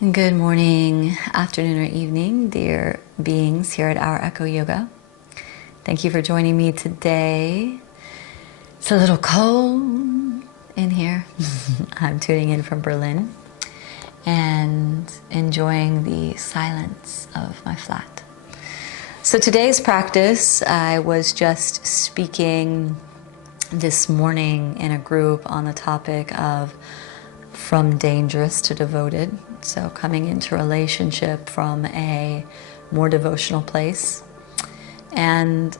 Good morning, afternoon, or evening, dear beings here at Our Echo Yoga. Thank you for joining me today. It's a little cold in here. I'm tuning in from Berlin and enjoying the silence of my flat. So today's practice, I was just speaking this morning in a group on the topic of from dangerous to devoted. So coming into relationship from a more devotional place. And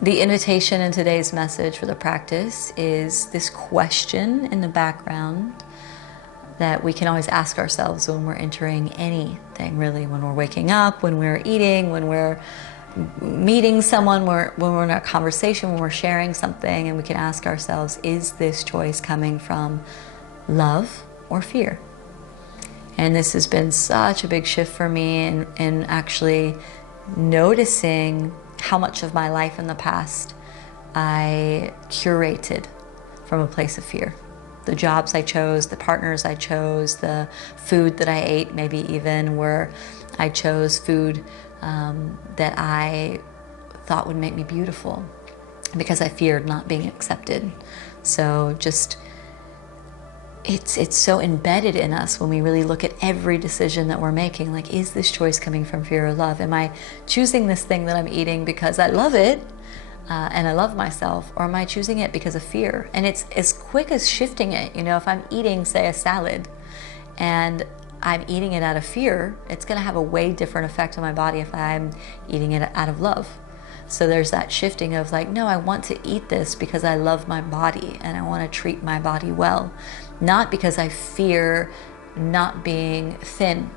the invitation in today's message for the practice is this question in the background that we can always ask ourselves when we're entering anything, really, when we're waking up, when we're eating, when we're meeting someone, when we're in a conversation, when we're sharing something, and we can ask ourselves, is this choice coming from love or fear? And this has been such a big shift for me in actually noticing how much of my life in the past I curated from a place of fear. The jobs I chose, the partners I chose, the food that I ate, maybe even where I chose food that I thought would make me beautiful because I feared not being accepted. So just it's so embedded in us when we really look at every decision that we're making. Like, is this choice coming from fear or love? Am I choosing this thing that I'm eating because I love it and I love myself, or am I choosing it because of fear? And it's as quick as shifting it. You know, if I'm eating, say, a salad and I'm eating it out of fear, it's going to have a way different effect on my body if I'm eating it out of love. So there's that shifting of like, no, I want to eat this because I love my body and I want to treat my body well, not because I fear not being thin.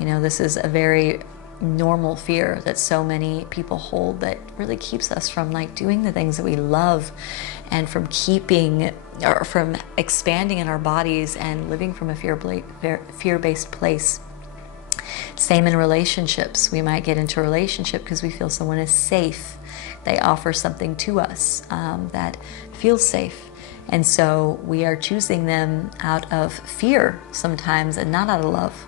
You know, this is a very normal fear that so many people hold that really keeps us from like doing the things that we love and from keeping or from expanding in our bodies and living from a fear-based place. Same in relationships. We might get into a relationship because we feel someone is safe. They offer something to us that feels safe. And so we are choosing them out of fear sometimes and not out of love.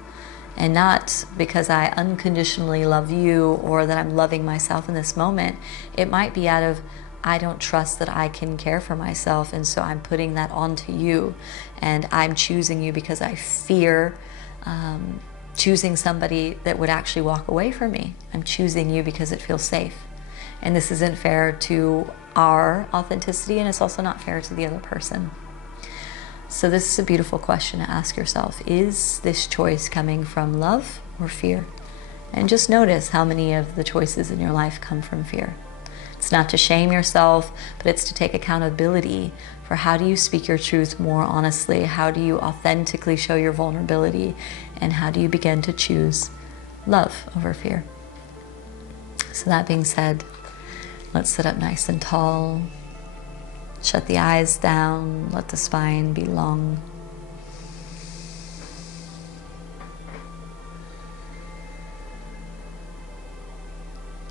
And not because I unconditionally love you or that I'm loving myself in this moment. It might be out of, I don't trust that I can care for myself, and so I'm putting that onto you. And I'm choosing you because I fear choosing somebody that would actually walk away from me. I'm choosing you because it feels safe. And this isn't fair to our authenticity, and it's also not fair to the other person. So this is a beautiful question to ask yourself. Is this choice coming from love or fear? And just notice how many of the choices in your life come from fear. It's not to shame yourself, but it's to take accountability for how do you speak your truth more honestly, how do you authentically show your vulnerability, and how do you begin to choose love over fear. So that being said, let's sit up nice and tall. Shut the eyes down, let the spine be long.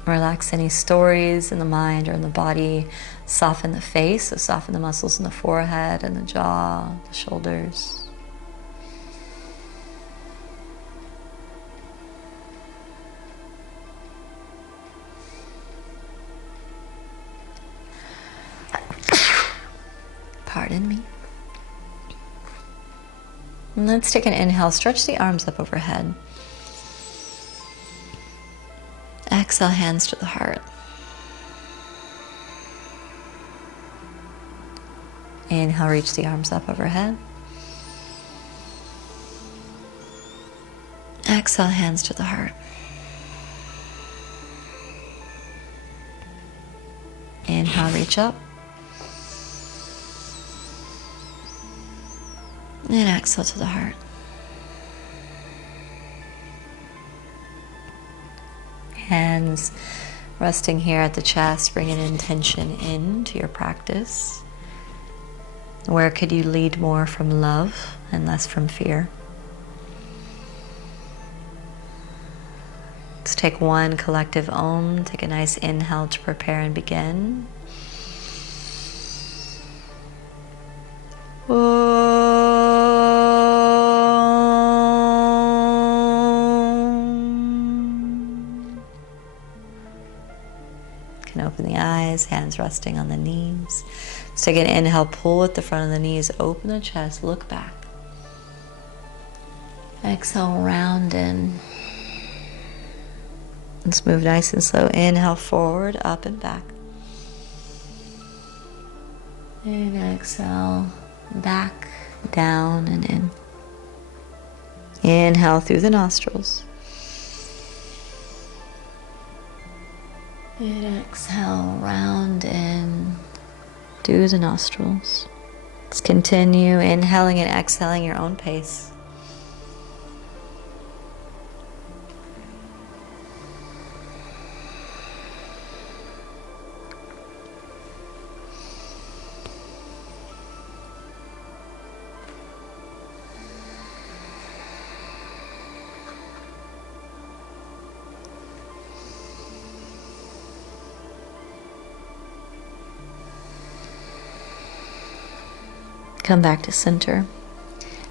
Relax any stories in the mind or in the body. Soften the face, so soften the muscles in the forehead and the jaw, the shoulders. Pardon me. And let's take an inhale. Stretch the arms up overhead. Exhale, hands to the heart. Inhale, reach the arms up overhead. Exhale, hands to the heart. Inhale, reach up. And exhale to the heart. Hands resting here at the chest, bring an intention into your practice. Where could you lead more from love and less from fear? Let's take one collective Om. Take a nice inhale to prepare and begin. Om. Can open the eyes, hands resting on the knees. Let's take an inhale, pull at the front of the knees, open the chest, look back. Exhale, round in. Let's move nice and slow. Inhale, forward, up and back. And exhale, back, down and in. Inhale through the nostrils. And exhale, round in through the nostrils. Let's continue inhaling and exhaling your own pace. Come back to center.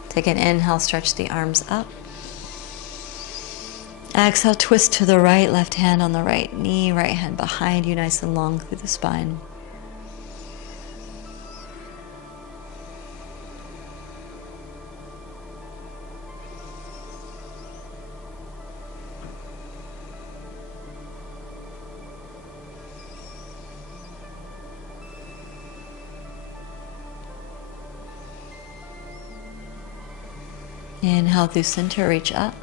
Take an inhale, stretch the arms up. Exhale, twist to the right, left hand on the right knee, right hand behind you, nice and long through the spine. Inhale through center, reach up.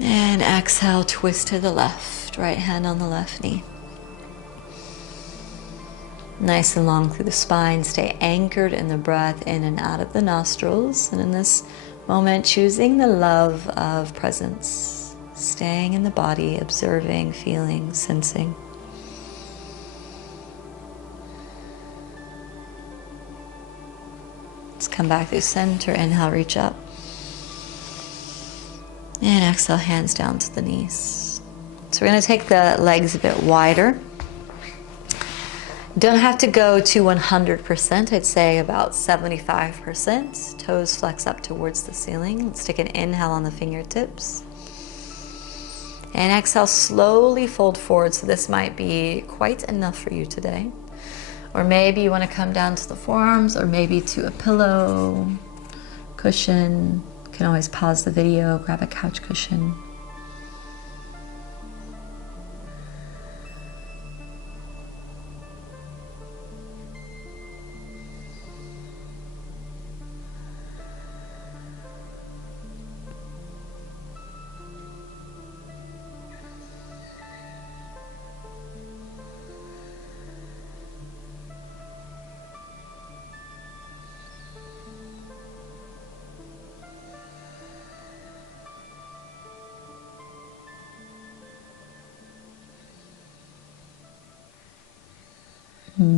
And exhale, twist to the left, right hand on the left knee. Nice and long through the spine. Stay anchored in the breath in and out of the nostrils. And in this moment, choosing the love of presence. Staying in the body, observing, feeling, sensing. Let's come back through center. Inhale, reach up. And exhale, hands down to the knees. So we're going to take the legs a bit wider. Don't have to go to 100%. I'd say about 75%. Toes flex up towards the ceiling. Let's take an inhale on the fingertips. And exhale, slowly fold forward. So this might be quite enough for you today. Or maybe you want to come down to the forearms, or maybe to a pillow, cushion. You can always pause the video, grab a couch cushion.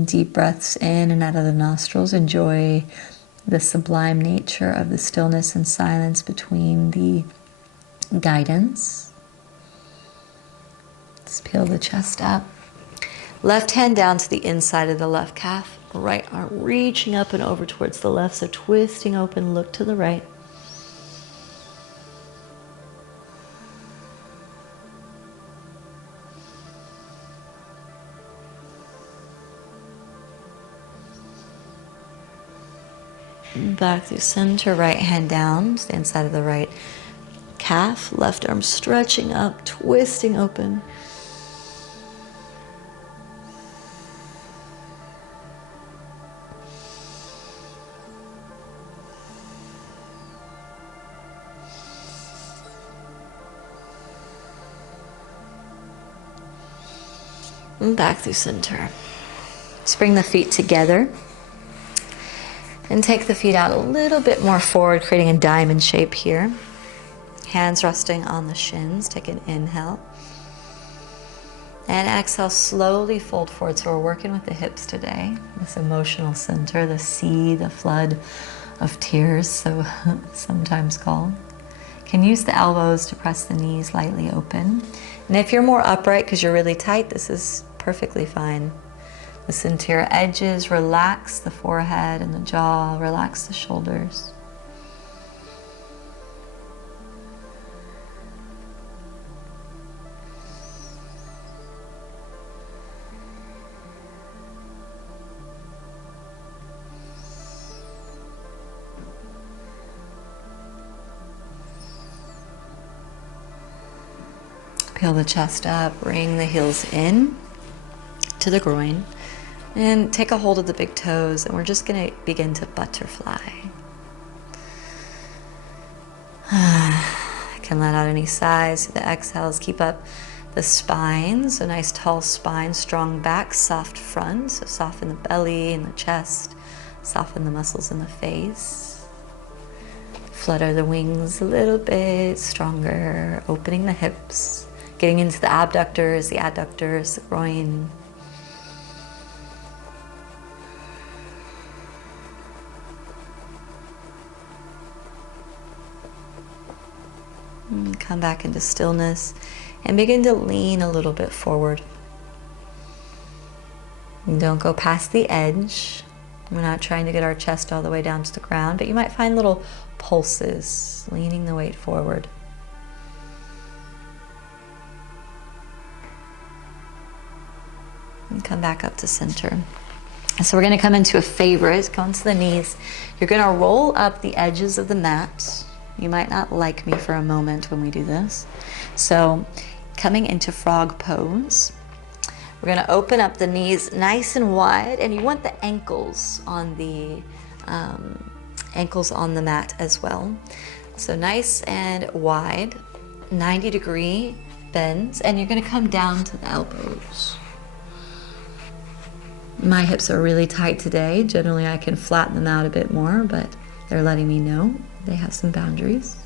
Deep breaths in and out of the nostrils. Enjoy the sublime nature of the stillness and silence between the guidance. Let's peel the chest up. Left hand down to the inside of the left calf. Right arm reaching up and over towards the left. So twisting open, look to the right. Back through center, right hand down to the inside of the right calf, left arm stretching up, twisting open. And back through center. Let's bring the feet together. And take the feet out a little bit more forward, creating a diamond shape here. Hands resting on the shins. Take an inhale. And exhale, slowly fold forward. So we're working with the hips today. This emotional center, the sea, the flood of tears, so sometimes called. Can use the elbows to press the knees lightly open. And if you're more upright because you're really tight, this is perfectly fine. Listen to your edges, relax the forehead and the jaw, relax the shoulders. Peel the chest up, bring the heels in to the groin, and take a hold of the big toes, and we're just going to begin to butterfly. I can let out any sighs through the exhales. Keep up the spine, so nice tall spine, strong back, soft front, so soften the belly and the chest, soften the muscles in the face. Flutter the wings a little bit stronger, opening the hips, getting into the abductors, the adductors, the groin. And come back into stillness and begin to lean a little bit forward. And don't go past the edge. We're not trying to get our chest all the way down to the ground, but you might find little pulses, leaning the weight forward. And come back up to center. So we're going to come into a favorite, go into the knees. You're going to roll up the edges of the mat. You might not like me for a moment when we do this. So coming into frog pose, we're going to open up the knees nice and wide, and you want the ankles on the mat as well. So nice and wide, 90-degree bends, and you're going to come down to the elbows. My hips are really tight today. Generally, I can flatten them out a bit more, but they're letting me know they have some boundaries.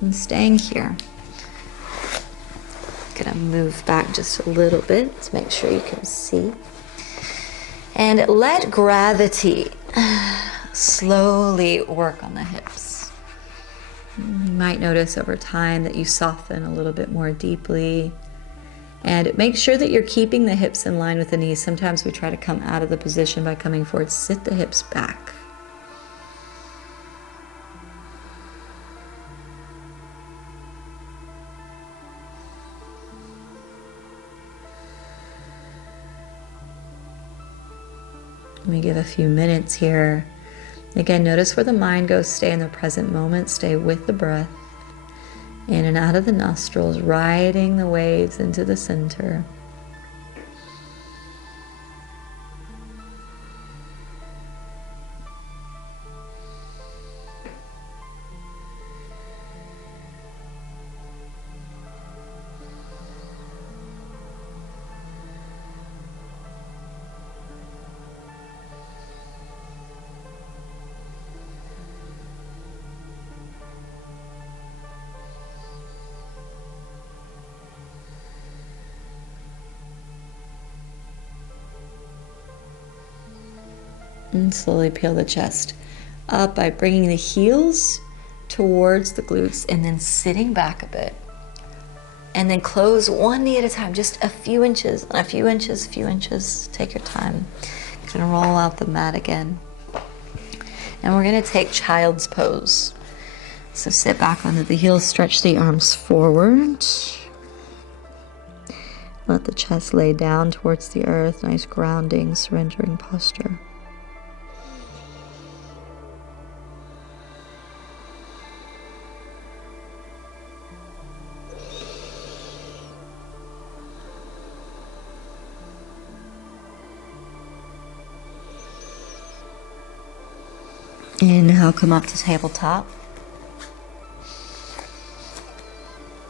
And staying here. Gonna move back just a little bit to make sure you can see. And let gravity slowly work on the hips. You might notice over time that you soften a little bit more deeply. And make sure that you're keeping the hips in line with the knees. Sometimes we try to come out of the position by coming forward. Sit the hips back. Let me give a few minutes here. Again, notice where the mind goes. Stay in the present moment. Stay with the breath. In and out of the nostrils, riding the waves into the center. And slowly peel the chest up by bringing the heels towards the glutes and then sitting back a bit. And then close one knee at a time, just a few inches, a few inches, a few inches. Take your time. You're gonna roll out the mat again. And we're gonna take child's pose. So sit back onto the heels, stretch the arms forward. Let the chest lay down towards the earth, nice grounding, surrendering posture. Inhale, come up to tabletop.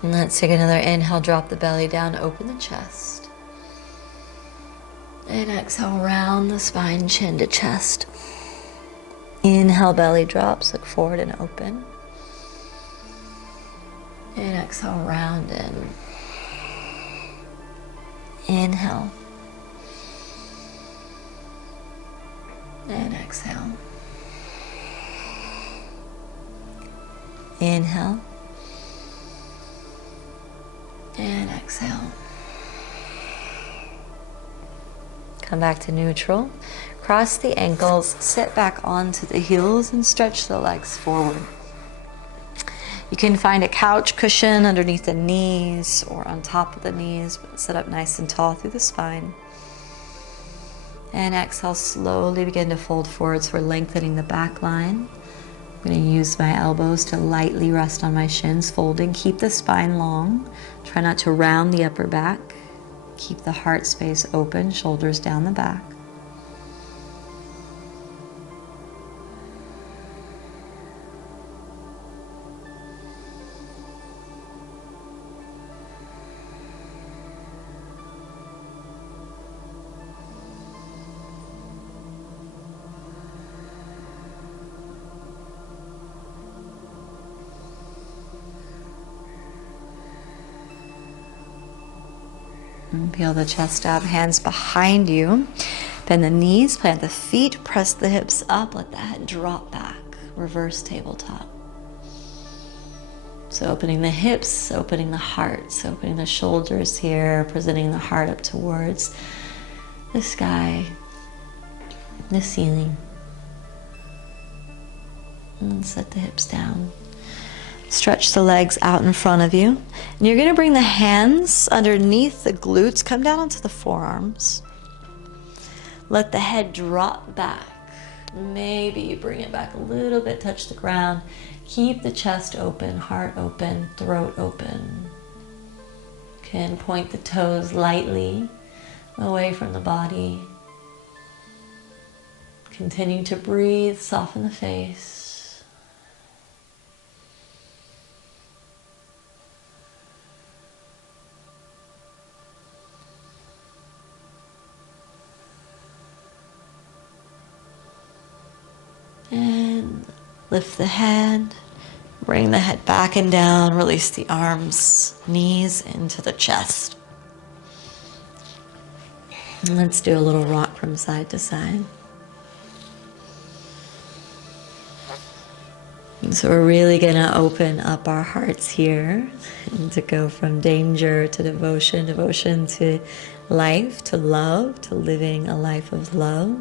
And let's take another inhale, drop the belly down, open the chest. And exhale, round the spine, chin to chest. Inhale, belly drops, look forward and open. And exhale, round in. Inhale. And exhale. Inhale. And exhale. Come back to neutral. Cross the ankles, sit back onto the heels and stretch the legs forward. You can find a couch cushion underneath the knees or on top of the knees, but sit up nice and tall through the spine. And exhale, slowly begin to fold forward, so we're lengthening the back line. I'm going to use my elbows to lightly rest on my shins, folding. Keep the spine long. Try not to round the upper back. Keep the heart space open, shoulders down the back. And peel the chest up, hands behind you. Bend the knees, plant the feet, press the hips up, let the head drop back. Reverse tabletop. So opening the hips, opening the heart, opening the shoulders here, presenting the heart up towards the sky, the ceiling. And set the hips down. Stretch the legs out in front of you. And you're going to bring the hands underneath the glutes, come down onto the forearms. Let the head drop back. Maybe you bring it back a little bit, touch the ground. Keep the chest open, heart open, throat open. You can point the toes lightly away from the body. Continue to breathe, soften the face. And lift the head, bring the head back and down, release the arms, knees into the chest. And let's do a little rock from side to side. And so we're really going to open up our hearts here and to go from danger to devotion, devotion to life, to love, to living a life of love.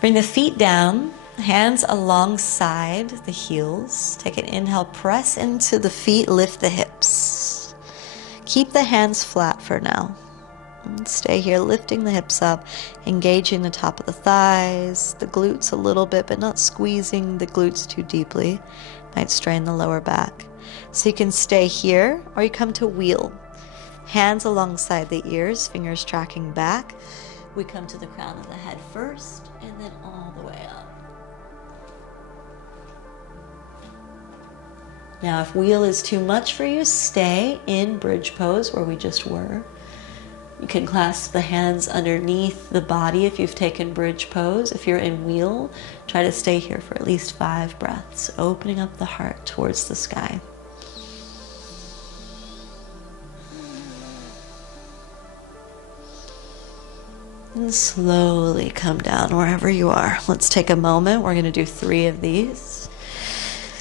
Bring the feet down. Hands alongside the heels. Take an inhale, press into the feet, lift the hips. Keep the hands flat for now. And stay here, lifting the hips up, engaging the top of the thighs, the glutes a little bit, but not squeezing the glutes too deeply. Might strain the lower back. So you can stay here, or you come to wheel. Hands alongside the ears, fingers tracking back. We come to the crown of the head first, and then all the way up. Now, if wheel is too much for you, stay in bridge pose where we just were. You can clasp the hands underneath the body if you've taken bridge pose. If you're in wheel, try to stay here for at least 5 breaths, opening up the heart towards the sky. And slowly come down wherever you are. Let's take a moment. We're going to do 3 of these.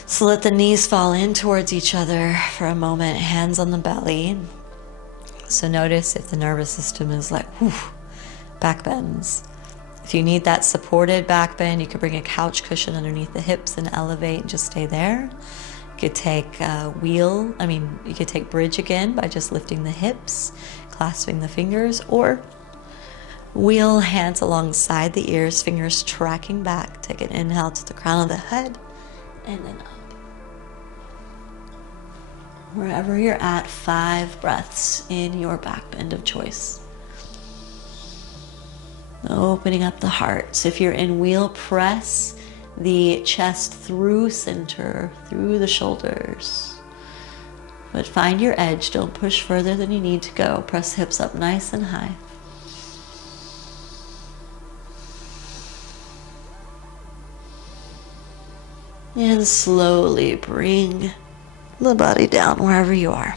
So let the knees fall in towards each other for a moment, hands on the belly. So notice if the nervous system is like, whew, back bends. If you need that supported back bend, you could bring a couch cushion underneath the hips and elevate and just stay there. You could take you could take bridge again by just lifting the hips, clasping the fingers, or wheel, hands alongside the ears, fingers tracking back. Take an inhale to the crown of the head, and then up. Wherever you're at, 5 breaths in your back bend of choice. Opening up the heart. So if you're in wheel, press the chest through center, through the shoulders. But find your edge. Don't push further than you need to go. Press hips up nice and high. And slowly bring the body down wherever you are.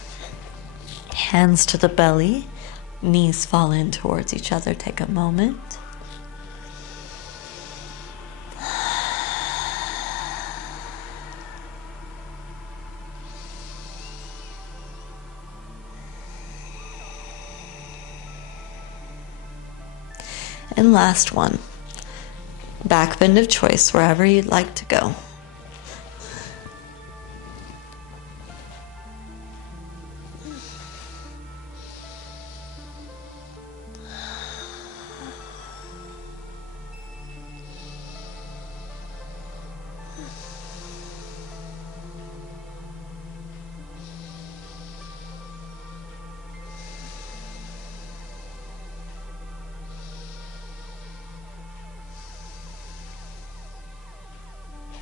Hands to the belly, knees fall in towards each other. Take a moment. And last one, back bend of choice, wherever you'd like to go.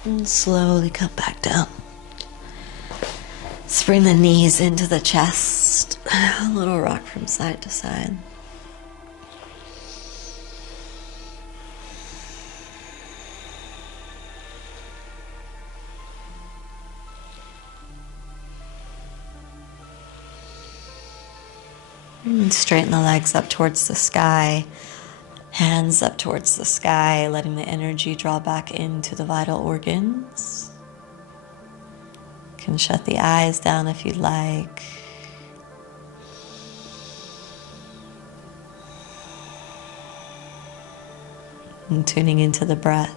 And slowly come back down. Let's bring the knees into the chest. A little rock from side to side. And straighten the legs up towards the sky. Hands up towards the sky, letting the energy draw back into the vital organs. You can shut the eyes down if you'd like. And tuning into the breath.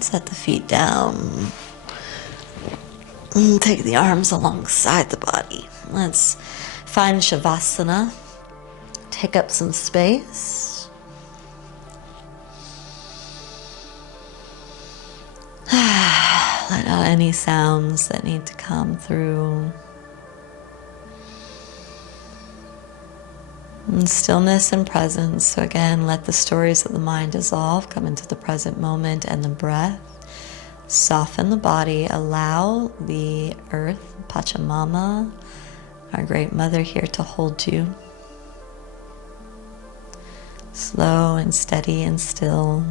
Set the feet down. And take the arms alongside the body. Let's find Shavasana. Take up some space. Let out any sounds that need to come through. And stillness and presence. So again, let the stories of the mind dissolve, come into the present moment and the breath. Soften the body, allow the earth, Pachamama, our great mother here, to hold you. Slow and steady and still.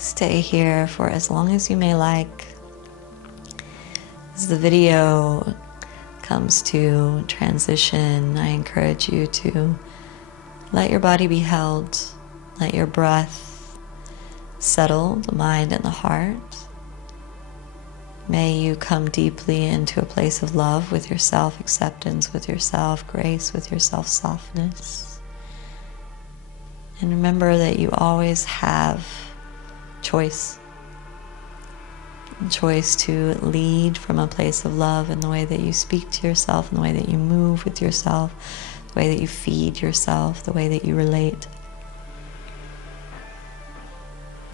Stay here for as long as you may like. As the video comes to transition, I encourage you to let your body be held, let your breath settle the mind and the heart. May you come deeply into a place of love with yourself, acceptance with yourself, grace with yourself, softness. And remember that you always have choice to lead from a place of love in the way that you speak to yourself, in the way that you move with yourself, the way that you feed yourself, the way that you relate.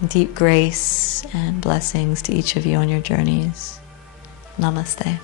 Deep grace and blessings to each of you on your journeys. Namaste.